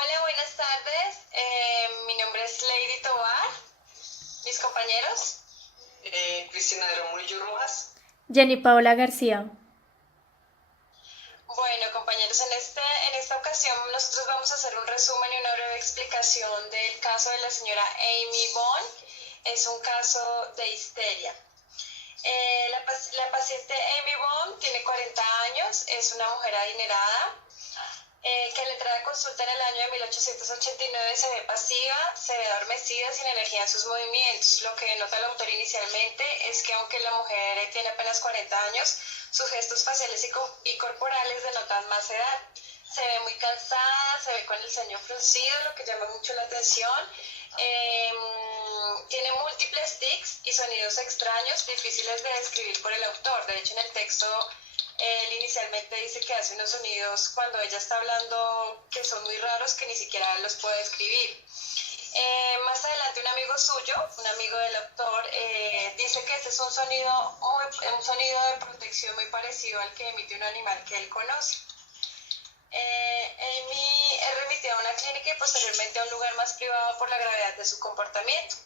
Hola, buenas tardes. Mi nombre es Lady Tobar. Mis compañeros. Cristina de Murillo Rojas. Jenny Paola García. Bueno, compañeros, en esta ocasión nosotros vamos a hacer un resumen y una breve explicación del caso de la señora Amy Bond. Es un caso de histeria. La paciente Amy Bond tiene 40 años, es una mujer adinerada. Que al entrar a consulta en el año de 1889 se ve pasiva, se ve adormecida, sin energía en sus movimientos. Lo que nota el autor inicialmente es que aunque la mujer tiene apenas 40 años, sus gestos faciales y corporales denotan más edad. Se ve muy cansada, se ve con el ceño fruncido, lo que llama mucho la atención. Tiene múltiples tics y sonidos extraños, difíciles de describir por el autor. De hecho, en el texto él inicialmente dice que hace unos sonidos cuando ella está hablando que son muy raros, que ni siquiera los puede escribir. Más adelante un amigo suyo, un amigo del autor, dice que este es un sonido de protección muy parecido al que emite un animal que él conoce. Amy es remitida a una clínica y posteriormente a un lugar más privado por la gravedad de su comportamiento.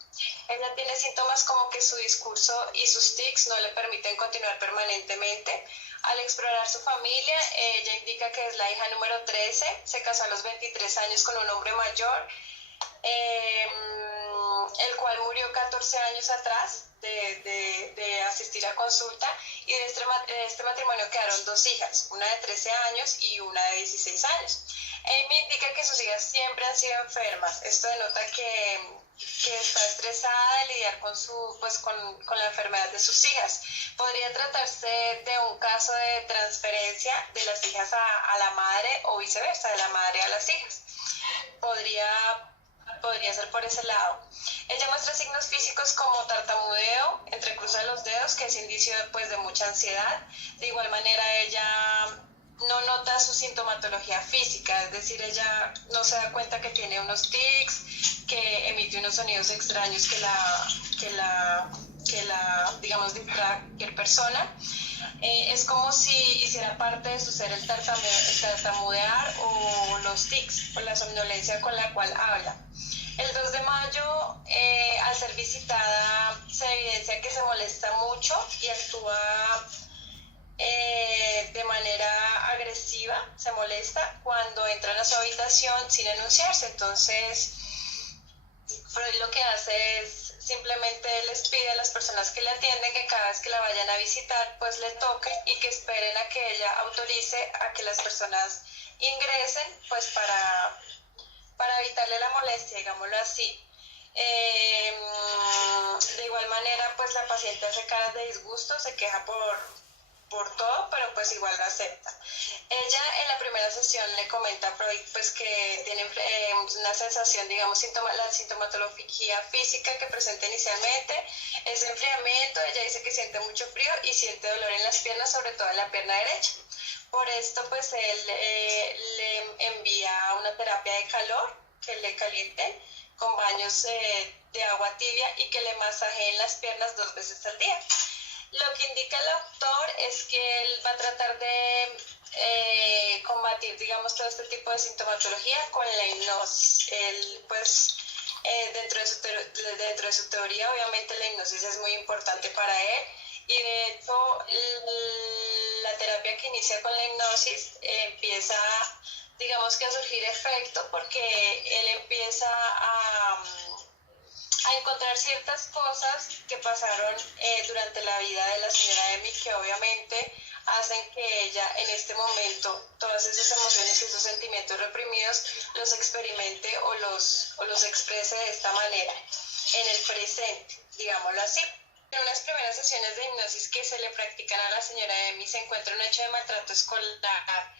Ella tiene síntomas como que su discurso y sus tics no le permiten continuar permanentemente. Al explorar su familia, ella indica que es la hija número 13, se casó a los 23 años con un hombre mayor, el cual murió 14 años atrás de asistir a consulta, y de este matrimonio quedaron dos hijas, una de 13 años y una de 16 años. Amy indica que sus hijas siempre han sido enfermas. Esto denota que está estresada de lidiar con la enfermedad de sus hijas. Podría tratarse de un caso de transferencia de las hijas a la madre o viceversa, de la madre a las hijas. Podría ser por ese lado. Ella muestra signos físicos como tartamudeo, entrecruza de los dedos, que es indicio de mucha ansiedad. De igual manera, ella no nota su sintomatología física, es decir, ella no se da cuenta que tiene unos tics, que emite unos sonidos extraños digamos, distrae a cualquier persona. Es como si hiciera parte de su ser el tartamudear o los tics, o la somnolencia con la cual habla. El 2 de mayo, al ser visitada, se evidencia que se molesta mucho y actúa de manera agresiva, se molesta cuando entran a su habitación sin anunciarse. Entonces, Freud lo que hace es simplemente les pide a las personas que le atienden que cada vez que la vayan a visitar, pues le toquen y que esperen a que ella autorice a que las personas ingresen, pues para evitarle la molestia, digámoslo así. De igual manera, pues la paciente hace caras de disgusto, se queja por todo, pero pues igual lo acepta. Ella en la primera sesión le comenta a Freud pues que tiene una sensación, digamos, la sintomatología física que presenta inicialmente es enfriamiento. Ella dice que siente mucho frío y siente dolor en las piernas, sobre todo en la pierna derecha. Por esto pues él le envía una terapia de calor, que le calienten con baños de agua tibia y que le masajeen las piernas 2 veces al día. Lo que indica el autor es que él va a tratar de combatir, digamos, todo este tipo de sintomatología con la hipnosis. Él, pues, dentro de su teoría, obviamente la hipnosis es muy importante para él, y de hecho la terapia que inicia con la hipnosis empieza, digamos, que a surgir efecto, porque él empieza a encontrar ciertas cosas que pasaron durante la vida de la señora Amy, que obviamente hacen que ella en este momento todas esas emociones y esos sentimientos reprimidos los experimente o los exprese de esta manera en el presente, digámoslo así. En unas primeras sesiones de hipnosis que se le practican a la señora Amy se encuentra un hecho de maltrato escolar,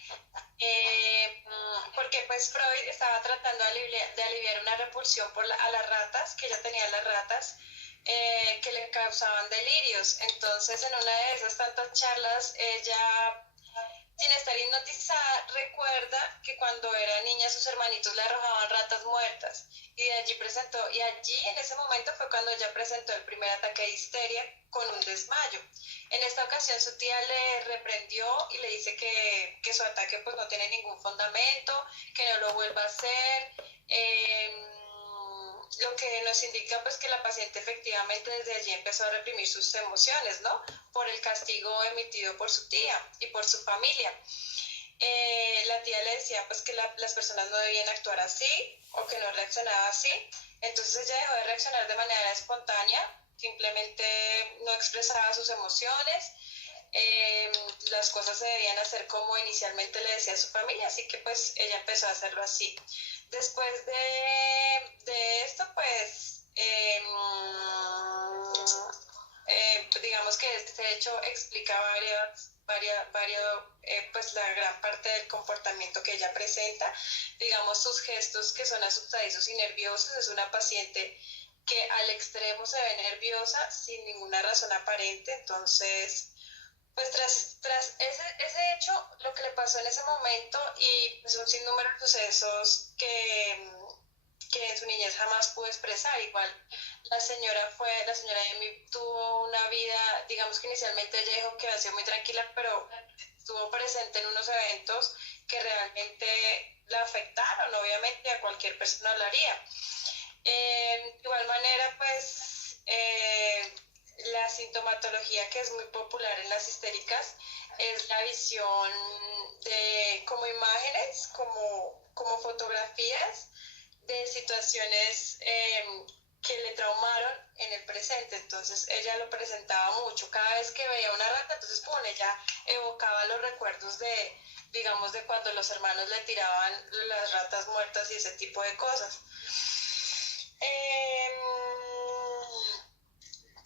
porque pues Freud estaba tratando de aliviar una repulsión a las ratas, que ella tenía las ratas, que le causaban delirios. Entonces en una de esas tantas charlas, ella, sin estar hipnotizada, recuerda que cuando era niña sus hermanitos le arrojaban ratas muertas y allí en ese momento fue cuando ella presentó el primer ataque de histeria con un desmayo. En esta ocasión su tía le reprendió y le dice que su ataque pues no tiene ningún fundamento, que no lo vuelva a hacer, lo que nos indica pues que la paciente efectivamente desde allí empezó a reprimir sus emociones, ¿no? Por el castigo emitido por su tía y por su familia. La tía le decía pues que las personas no debían actuar así o que no reaccionaba así, entonces ella dejó de reaccionar de manera espontánea, simplemente no expresaba sus emociones, las cosas se debían hacer como inicialmente le decía a su familia, así que pues ella empezó a hacerlo así. Después de esto pues digamos que este hecho explica pues la gran parte del comportamiento que ella presenta, digamos sus gestos que son asustadizos y nerviosos. Es una paciente que al extremo se ve nerviosa sin ninguna razón aparente, entonces pues tras ese hecho, lo que le pasó en ese momento y pues un sinnúmero de sucesos que en su niñez jamás pudo expresar. Igual la señora Amy tuvo una vida, digamos que inicialmente ella dijo que había sido muy tranquila, pero estuvo presente en unos eventos que realmente la afectaron, obviamente a cualquier persona lo haría. De igual manera, pues la sintomatología que es muy popular en las histéricas es la visión de como imágenes, como fotografías de situaciones que le traumaron en el presente. Entonces ella lo presentaba mucho. Cada vez que veía una rata, entonces ella evocaba los recuerdos digamos, de cuando los hermanos le tiraban las ratas muertas y ese tipo de cosas.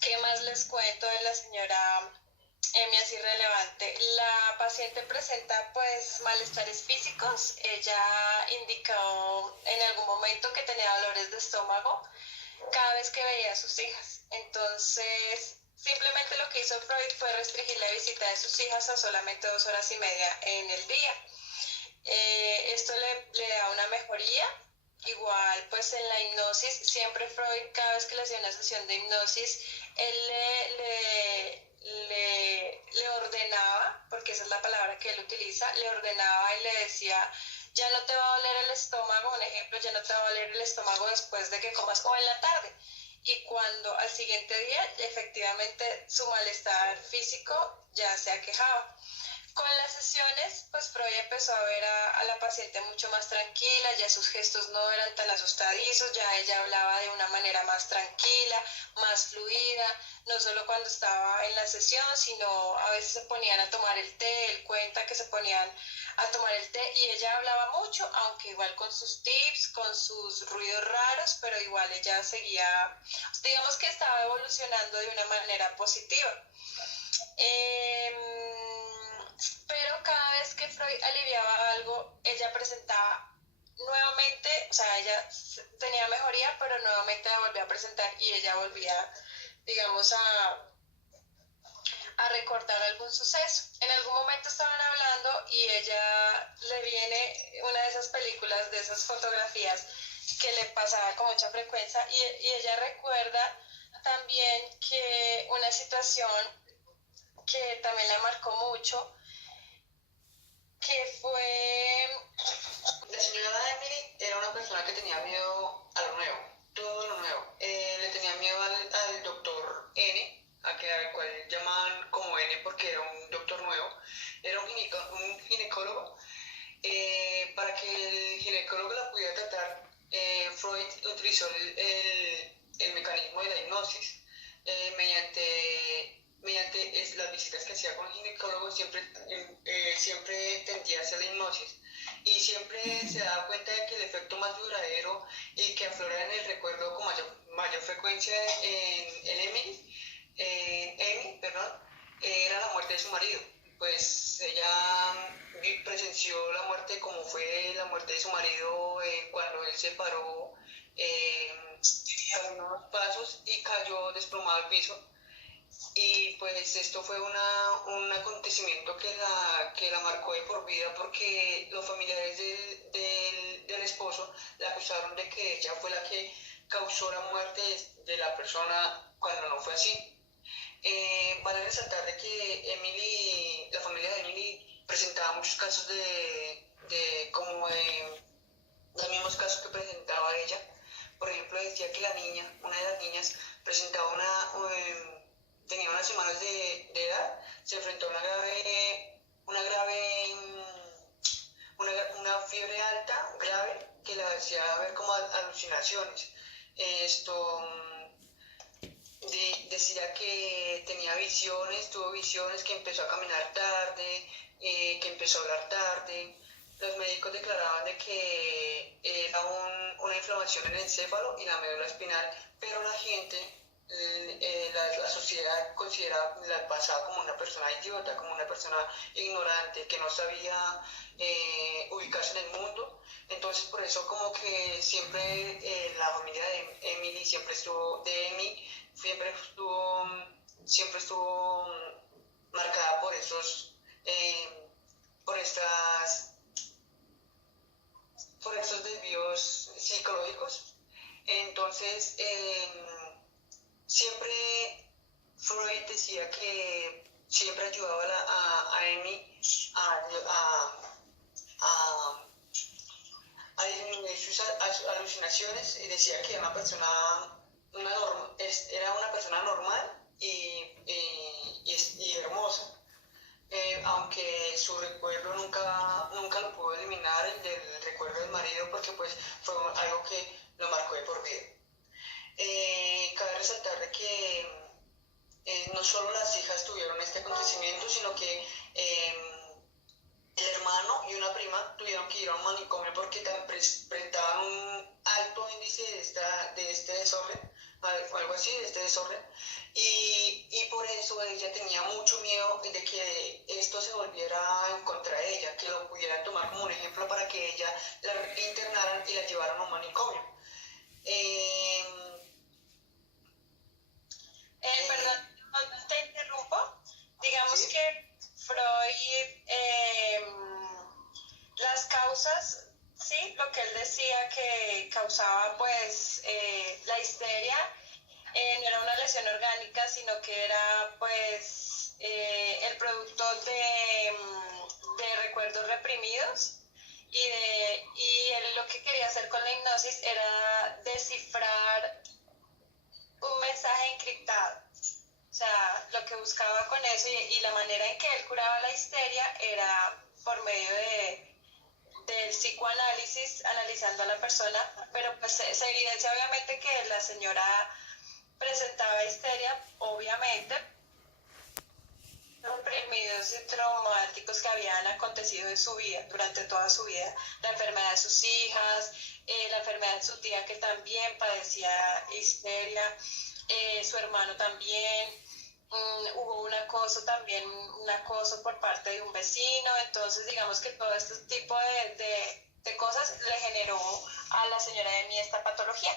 ¿Qué más les cuento de la señora Emi así relevante? La paciente presenta pues malestares físicos. Ella indicó en algún momento que tenía dolores de estómago cada vez que veía a sus hijas. Entonces, simplemente lo que hizo Freud fue restringir la visita de sus hijas a solamente 2 horas y media en el día. Esto le da una mejoría. Igual, pues en la hipnosis, siempre Freud, cada vez que le hacía una sesión de hipnosis, él le ordenaba, porque esa es la palabra que él utiliza, le ordenaba y le decía, ya no te va a doler el estómago, un ejemplo, ya no te va a doler el estómago después de que comas o en la tarde. Y cuando al siguiente día, efectivamente, su malestar físico ya se aquejaba. Con las sesiones, pues Freud empezó a ver a la paciente mucho más tranquila, ya sus gestos no eran tan asustadizos, ya ella hablaba de una manera más tranquila, más fluida, no solo cuando estaba en la sesión, sino a veces se ponían a tomar el té, él cuenta que se ponían a tomar el té y ella hablaba mucho, aunque igual con sus tips, con sus ruidos raros, pero igual ella seguía, digamos que estaba evolucionando de una manera positiva. Pero cada vez que Freud aliviaba algo, ella presentaba nuevamente, o sea, ella tenía mejoría, pero nuevamente la volvía a presentar y ella volvía, digamos, a recordar algún suceso. En algún momento estaban hablando y ella le viene una de esas películas, de esas fotografías que le pasaba con mucha frecuencia y ella recuerda también que una situación que también la marcó mucho, que fue... La señora Emily era una persona que tenía miedo a lo nuevo, todo lo nuevo. Le tenía miedo al doctor N, al cual llamaban como N porque era un doctor nuevo. Era un ginecólogo. Para que el ginecólogo la pudiera tratar, Freud utilizó el mecanismo de la hipnosis. Mediante las visitas que hacía con el ginecólogo, siempre tendía hacia la hipnosis y siempre se daba cuenta de que el efecto más duradero y que aflora en el recuerdo con mayor frecuencia en Amy, era la muerte de su marido. Pues ella presenció la muerte como fue la muerte de su marido cuando él se paró unos pasos y cayó desplomado al piso. y pues esto fue un acontecimiento que la marcó de por vida porque los familiares del esposo la acusaron de que ella fue la que causó la muerte de la persona cuando no fue así. Vale resaltar de que Emily, la familia de Emily presentaba muchos casos como de los mismos casos que presentaba ella. Por ejemplo, decía que la niña, una de las niñas, presentaba tenía unas semanas de edad, se enfrentó a una fiebre alta, grave, que la hacía ver como alucinaciones. Esto decía que tenía visiones, tuvo visiones, que empezó a caminar tarde, que empezó a hablar tarde. Los médicos declaraban de que era una inflamación en el encéfalo y la médula espinal, pero la gente, la sociedad la pasaba como una persona idiota, como una persona ignorante, que no sabía ubicarse en el mundo. Entonces por eso como que siempre la familia de Emily siempre estuvo marcada por por estas por estos desvíos psicológicos. Entonces, siempre Freud decía que siempre ayudaba a Amy a disminuir sus alucinaciones y decía que era era una persona normal y hermosa. Aunque su recuerdo nunca lo pudo eliminar, el del recuerdo del marido, porque pues fue algo que lo marcó de por vida. Cabe resaltar de que no solo las hijas tuvieron este acontecimiento, sino que el hermano y una prima tuvieron que ir a un manicomio porque presentaban un alto índice de este desorden, o algo así, de este desorden, y por eso ella tenía mucho miedo de que esto se volviera en contra de ella, que lo pudieran tomar como un ejemplo para que ella la internaran y la llevaran a un manicomio. Perdón, no te interrumpo. Digamos ¿Sí? que Freud, las causas, sí, lo que él decía que causaba pues la histeria, no era una lesión orgánica, sino que era pues el producto de recuerdos reprimidos y él lo que quería hacer con la hipnosis era descifrar un mensaje encriptado. O sea, lo que buscaba con eso y la manera en que él curaba la histeria era por medio del psicoanálisis, analizando a la persona, pero pues se evidencia obviamente que la señora presentaba histeria, obviamente, reprimidos y traumáticos que habían acontecido en su vida, durante toda su vida, la enfermedad de sus hijas, la enfermedad de su tía que también padecía histeria, su hermano también, hubo un acoso por parte de un vecino, entonces digamos que todo este tipo de cosas le generó a la señora de mí esta patología.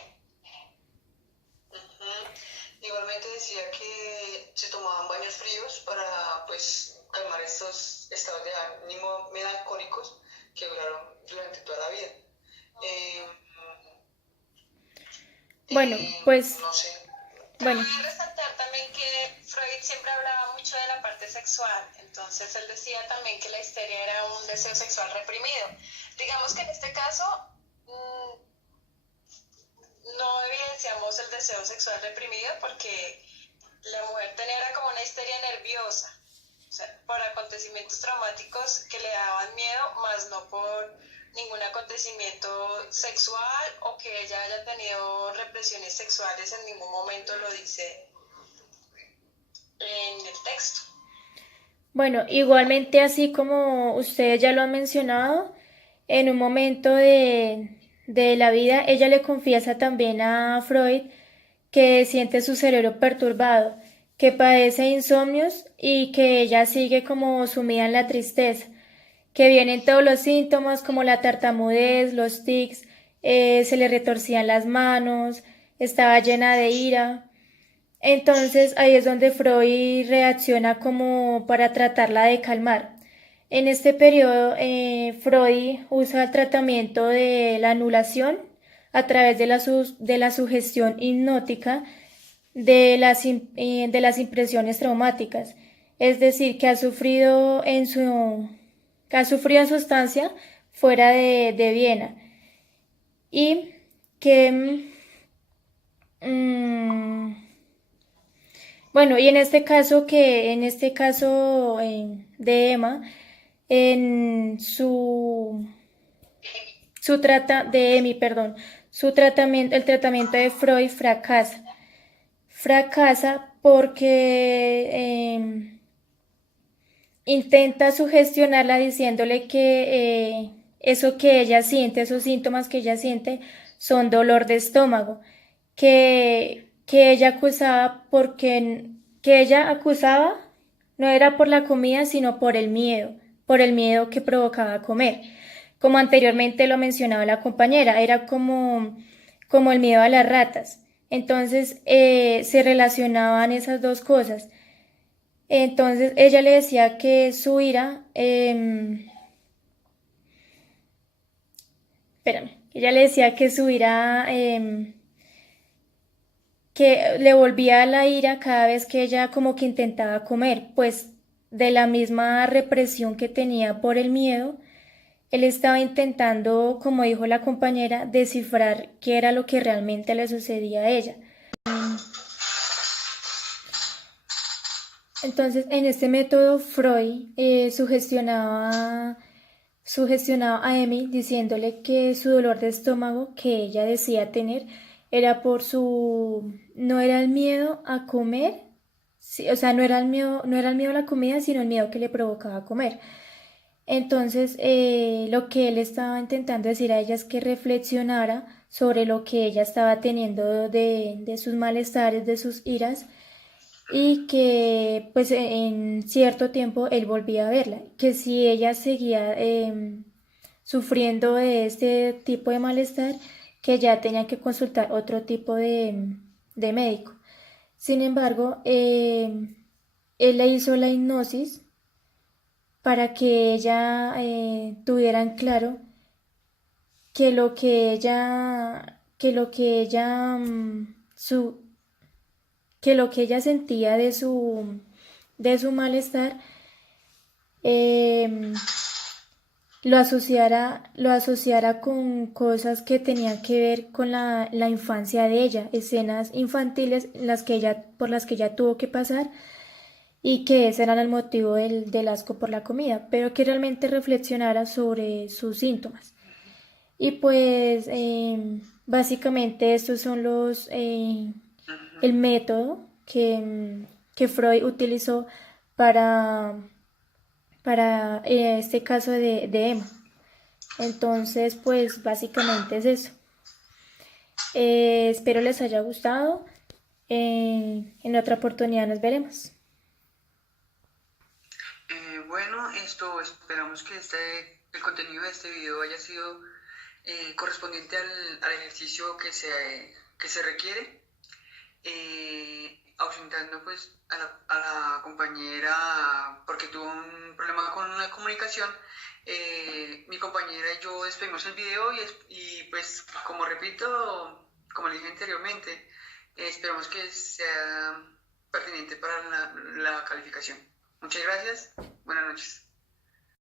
Igualmente decía que se tomaban baños fríos para pues calmar estos estados de ánimo melancólicos que duraron durante toda la vida. Bueno, pues, No sé. bueno, Cabe resaltar también que Freud siempre hablaba mucho de la parte sexual, entonces él decía también que la histeria era un deseo sexual reprimido. Digamos que en este caso no evidenciamos el deseo sexual reprimido porque la mujer tenía era como una histeria nerviosa, o sea, por acontecimientos traumáticos que le daban miedo, más no por ningún acontecimiento sexual o que ella haya tenido represiones sexuales, en ningún momento lo dice en el texto. bueno, igualmente así como ustedes ya lo han mencionado, en un momento de la vida ella le confiesa también a Freud que siente su cerebro perturbado, que padece insomnios y que ella sigue como sumida en la tristeza, que vienen todos los síntomas como la tartamudez, los tics, se le retorcían las manos, estaba llena de ira. Entonces ahí es donde Freud reacciona como para tratarla de calmar. En este periodo, Freud usa el tratamiento de la anulación a través de de la sugestión hipnótica de las impresiones traumáticas. Es decir, que ha sufrido en su estancia fuera de Viena y que mm, bueno, y en este caso de Emma, en su trata, de Emi, perdón, su tratamiento, el tratamiento de Freud fracasa. Fracasa porque intenta sugestionarla diciéndole que eso que ella siente, esos síntomas que ella siente, son dolor de estómago, que ella acusaba que ella acusaba no era por la comida, sino por el miedo que provocaba comer. Como anteriormente lo mencionaba la compañera, era como el miedo a las ratas. Entonces se relacionaban esas dos cosas. Entonces ella le decía que su ira, espérame, ella le decía que su ira, que le volvía la ira cada vez que ella como que intentaba comer, pues de la misma represión que tenía por el miedo, él estaba intentando, como dijo la compañera, descifrar qué era lo que realmente le sucedía a ella. Entonces, en este método, Freud sugestionaba a Amy diciéndole que su dolor de estómago que ella decía tener era no era el miedo a comer, sí, o sea, no era el miedo a la comida, sino el miedo que le provocaba comer. Entonces, lo que él estaba intentando decir a ella es que reflexionara sobre lo que ella estaba teniendo de sus malestares, de sus iras, y que pues en cierto tiempo él volvía a verla, que si ella seguía sufriendo de este tipo de malestar, que ya tenía que consultar otro tipo de médico. Sin embargo, él le hizo la hipnosis para que ella tuviera en claro que lo que ella, que lo que ella sentía de su malestar eh, lo asociara con cosas que tenían que ver con la infancia de ella, escenas infantiles por las que ella tuvo que pasar y que ese era el motivo del asco por la comida, pero que realmente reflexionara sobre sus síntomas. Y pues básicamente estos son el método que Freud utilizó para, para este caso de Emma. Entonces, pues básicamente es eso. Espero les haya gustado. En otra oportunidad nos veremos. Bueno, esto esperamos que el contenido de este video haya sido correspondiente al ejercicio que se requiere, ausentando pues a la compañera porque tuvo un problema con la comunicación. Mi compañera y yo despedimos el video y pues como repito, como le dije anteriormente, esperamos que sea pertinente para la calificación. Muchas gracias, buenas noches.